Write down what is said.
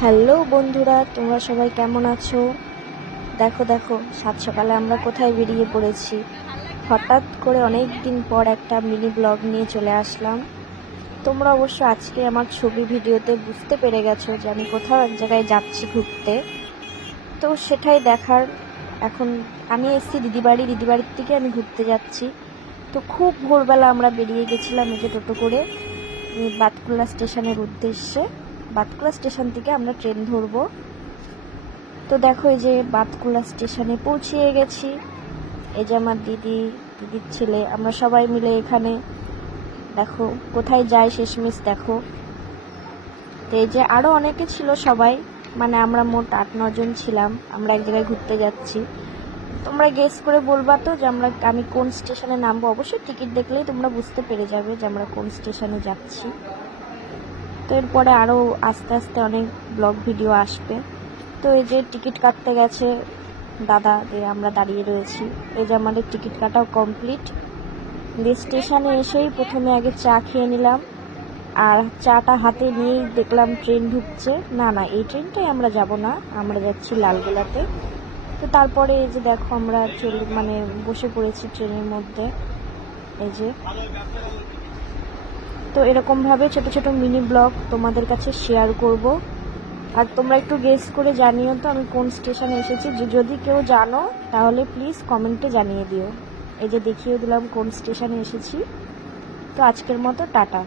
Hello বন্ধুরা, তোমরা সবাই কেমন আছো? দেখো দেখো, সাত সকালে আমরা কোথায় বেরিয়ে পড়েছি। হঠাৎ করে অনেক দিন পর একটা মিনি ব্লগ নিয়ে চলে আসলাম। তোমরা অবশ্য আজকে আমার ছবি ভিডিওতে বুঝতে পেরে গেছো যে আমি কোথাও এক জায়গায় যাচ্ছি ঘুরতে। তো সেটাই দেখার। এখন আমি এসেছি দিদিবাড়ির থেকে আমি ঘুরতে যাচ্ছি। তো খুব ভোরবেলা আমরা বেরিয়ে গেছিলাম এই যে টোটো করে বাতকুল্লা স্টেশনের উদ্দেশ্যে। বাতকুল্লা স্টেশন থেকে আমরা ট্রেন ধরবো। তো দেখো, এই যে বাতকুল্লা স্টেশনে পৌঁছিয়ে গেছি। এই যে আমার দিদির ছেলে, আমরা সবাই মিলে এখানে দেখো কোথায় যাই শেষমেশ দেখো। তো এই যে আরও অনেকে ছিল, সবাই মানে আমরা মোট 8-9 জন ছিলাম। আমরা এক জায়গায় ঘুরতে যাচ্ছি। তোমরা গেস করে বলবা তো যে আমি কোন স্টেশনে নামবো। অবশ্যই টিকিট দেখলেই তোমরা বুঝতে পেরে যাবে যে আমরা কোন স্টেশনে যাচ্ছি। তো এরপরে আরও আস্তে আস্তে অনেক ব্লগ ভিডিও আসবে। তো এই যে টিকিট কাটতে গেছে দাদা, আমরা দাঁড়িয়ে রয়েছি। এই যে আমাদের টিকিট কাটাও কমপ্লিট। স্টেশনে এসেই প্রথমে আগে চা খেয়ে নিলাম, আর চাটা হাতে নিয়েই দেখলাম ট্রেন ঢুকছে। না, এই ট্রেনটাই আমরা যাব না, আমরা যাচ্ছি লালগোলাতে। তো তারপরে এই যে দেখো আমরা বসে পড়েছি ট্রেনের মধ্যে। এই যে তো এরকমভাবে ছোট ছোট মিনি ব্লগ তোমাদের কাছে শেয়ার করব। আর তোমরা একটু গেস করে জানিও তো আমি কোন স্টেশনে এসেছি। যদি কেউ জানো তাহলে প্লিজ কমেন্টে জানিয়ে দিও। এই যে দেখিয়ে দিলাম কোন স্টেশনে এসেছি। তো আজকের মতো টাটা।